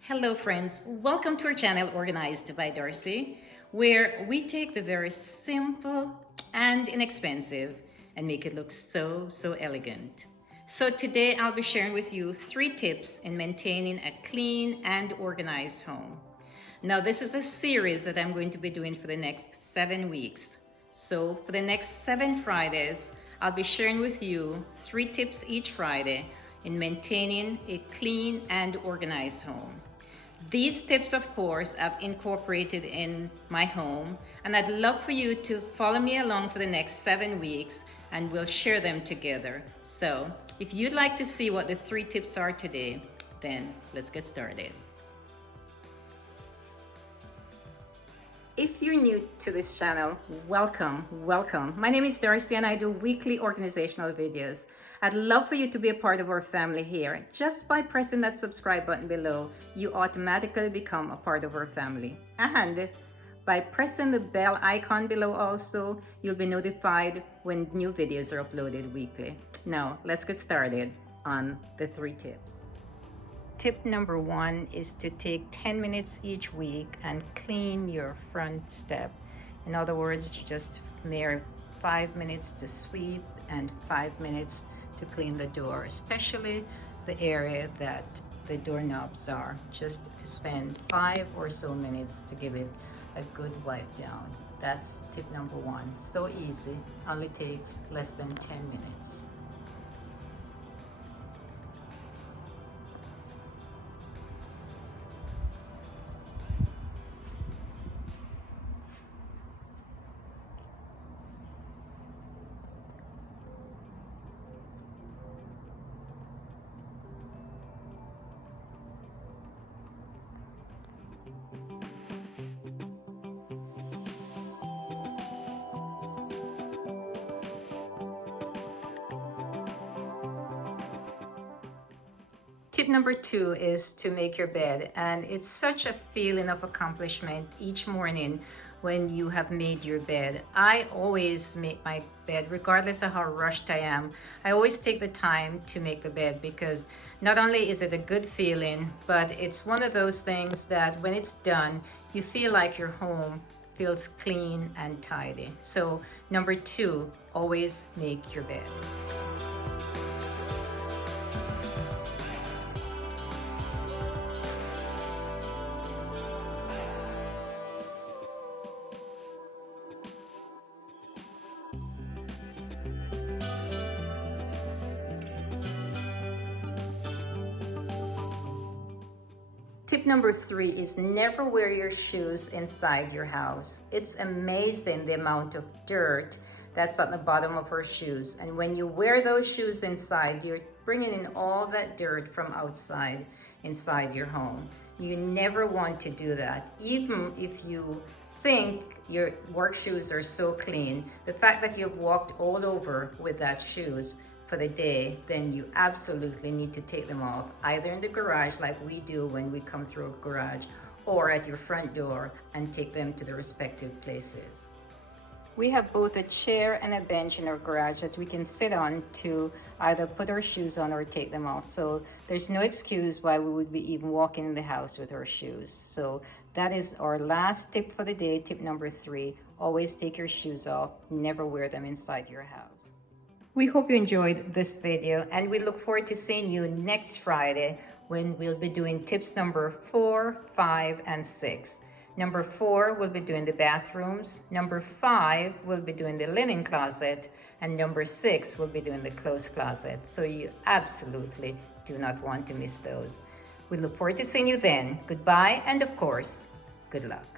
Hello friends, welcome to our channel Organized by Darci, where we take the very simple and inexpensive and make it look so elegant. So today I'll be sharing with you 3 tips in maintaining a clean and organized home. Now this is a series that I'm going to be doing for the next 7 weeks. So for the next 7 Fridays, I'll be sharing with you 3 tips each Friday in maintaining a clean and organized home. These tips, of course, I've incorporated in my home, and I'd love for you to follow me along for the next 7 weeks, and we'll share them together. So if you'd like to see what the 3 tips are today, then let's get started. If you're new to this channel, welcome. My name is Darci and I do weekly organizational videos. I'd love for you to be a part of our family here. Just by pressing that subscribe button below, you automatically become a part of our family. And by pressing the bell icon below also, you'll be notified when new videos are uploaded weekly. Now, let's get started on the 3 tips. Tip number 1 is to take 10 minutes each week and clean your front step. In other words, just mere 5 minutes to sweep and 5 minutes to clean the door, especially the area that the doorknobs are. Just to spend 5 or so minutes to give it a good wipe down. That's tip number 1. So easy, only takes less than 10 minutes. Tip number 2 is to make your bed, and it's such a feeling of accomplishment each morning when you have made your bed. I always make my bed regardless of how rushed I am. I always take the time to make the bed because not only is it a good feeling, but it's one of those things that when it's done, you feel like your home feels clean and tidy. So number 2, always make your bed. Tip number 3 is never wear your shoes inside your house. It's amazing the amount of dirt that's at the bottom of our shoes. And when you wear those shoes inside, you're bringing in all that dirt from outside inside your home. You never want to do that. Even if you think your work shoes are so clean, the fact that you've walked all over with that shoes for the day, then you absolutely need to take them off, either in the garage like we do when we come through a garage, or at your front door, and take them to the respective places. We have both a chair and a bench in our garage that we can sit on to either put our shoes on or take them off. So there's no excuse why we would be even walking in the house with our shoes. So that is our last tip for the day, tip number 3. Always take your shoes off, never wear them inside your house. We hope you enjoyed this video, and we look forward to seeing you next Friday when we'll be doing tips number 4, 5, and 6. Number 4, we'll be doing the bathrooms. Number 5, we'll be doing the linen closet. And number 6, we'll be doing the clothes closet. So you absolutely do not want to miss those. We look forward to seeing you then. Goodbye, and of course, good luck.